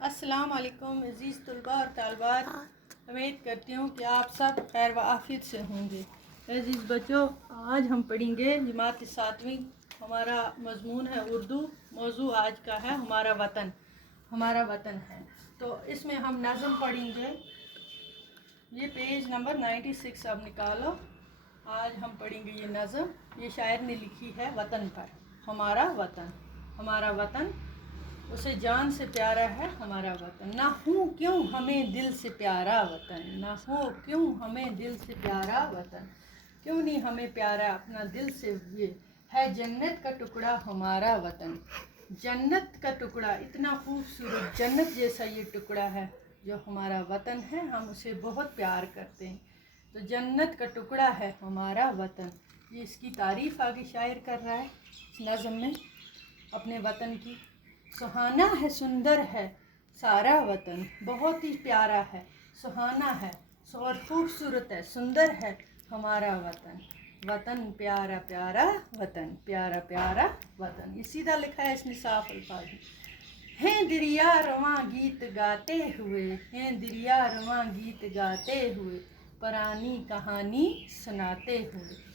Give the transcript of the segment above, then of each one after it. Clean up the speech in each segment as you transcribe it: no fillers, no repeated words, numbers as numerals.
السلام علیکم عزیز طلباء اور طالبات، امید کرتی ہوں کہ آپ سب خیر و عافیت سے ہوں گے۔ عزیز بچوں، آج ہم پڑھیں گے جماعت 7ویں۔ ہمارا مضمون ہے اردو۔ موضوع آج کا ہے ہمارا وطن۔ ہمارا وطن ہے تو اس میں ہم نظم پڑھیں گے۔ یہ پیج نمبر 96 اب نکالو۔ آج ہم پڑھیں گے یہ نظم، یہ شاعر نے لکھی ہے وطن پر۔ ہمارا وطن، ہمارا وطن اسے جان سے پیارا ہے ہمارا وطن۔ نہ ہو کیوں ہمیں دل سے پیارا وطن، نہ ہو کیوں ہمیں دل سے پیارا وطن، کیوں نہیں ہمیں پیارا اپنا دل سے یہ ہے جنت کا ٹکڑا ہمارا وطن۔ جنت کا ٹکڑا، اتنا خوبصورت جنت جیسا یہ ٹکڑا ہے جو ہمارا وطن ہے، ہم اسے بہت پیار کرتے ہیں۔ تو جنت کا ٹکڑا ہے ہمارا وطن، یہ اس کی تعریف آگے شاعر کر رہا ہے اس نظم میں اپنے وطن کی۔ سہانا ہے سندر ہے سارا وطن، بہت ہی پیارا ہے، سہانا ہے اور خوبصورت ہے، سندر ہے ہمارا وطن۔ وطن پیارا پیارا وطن، پیارا پیارا وطن، یہ سیدھا لکھا ہے اس نے صاف الفاظ میں۔ ہیں دریا رواں گیت گاتے ہوئے، ہیں دریا رواں گیت گاتے ہوئے، پرانی کہانی سناتے ہوئے۔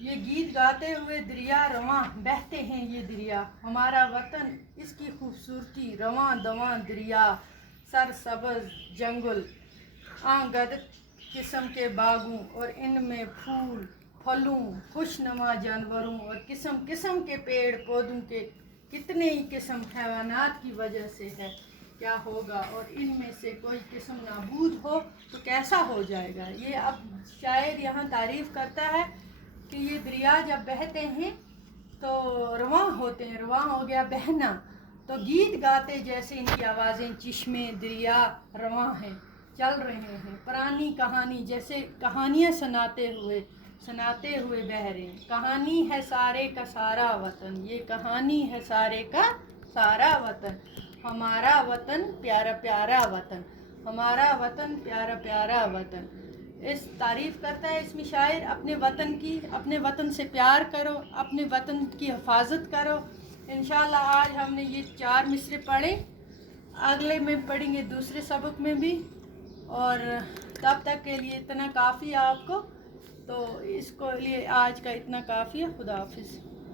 یہ گیت گاتے ہوئے دریا رواں بہتے ہیں، یہ دریا ہمارا وطن، اس کی خوبصورتی رواں دواں دریا، سرسبز جنگل، آنگد قسم کے باغوں اور ان میں پھول پھلوں، خوش نما جانوروں اور قسم قسم کے پیڑ پودوں کے کتنے ہی قسم حیوانات کی وجہ سے ہے کیا ہوگا، اور ان میں سے کوئی قسم نابود ہو تو کیسا ہو جائے گا۔ یہ اب شاعر یہاں تعریف کرتا ہے کہ یہ دریا جب بہتے ہیں تو رواں ہوتے ہیں، رواں ہو گیا بہنا، تو گیت گاتے جیسے ان کی آوازیں، چشمے دریا رواں ہیں، چل رہے ہیں، پرانی کہانی جیسے کہانیاں سناتے ہوئے بہہ رہے ہیں۔ کہانی ہے سارے کا سارا وطن، یہ کہانی ہے سارے کا سارا وطن، ہمارا وطن پیارا پیارا وطن، ہمارا وطن پیارا پیارا وطن۔ اس تعریف کرتا ہے اس میں شاعر اپنے وطن کی، اپنے وطن سے پیار کرو، اپنے وطن کی حفاظت کرو۔ انشاءاللہ آج ہم نے یہ 4 مصرے پڑھے، اگلے میں پڑھیں گے دوسرے سبق میں بھی، اور تب تک کے لیے اتنا کافی ہے آپ کو، تو اس کو لیے آج کا اتنا کافی ہے۔ خدا حافظ۔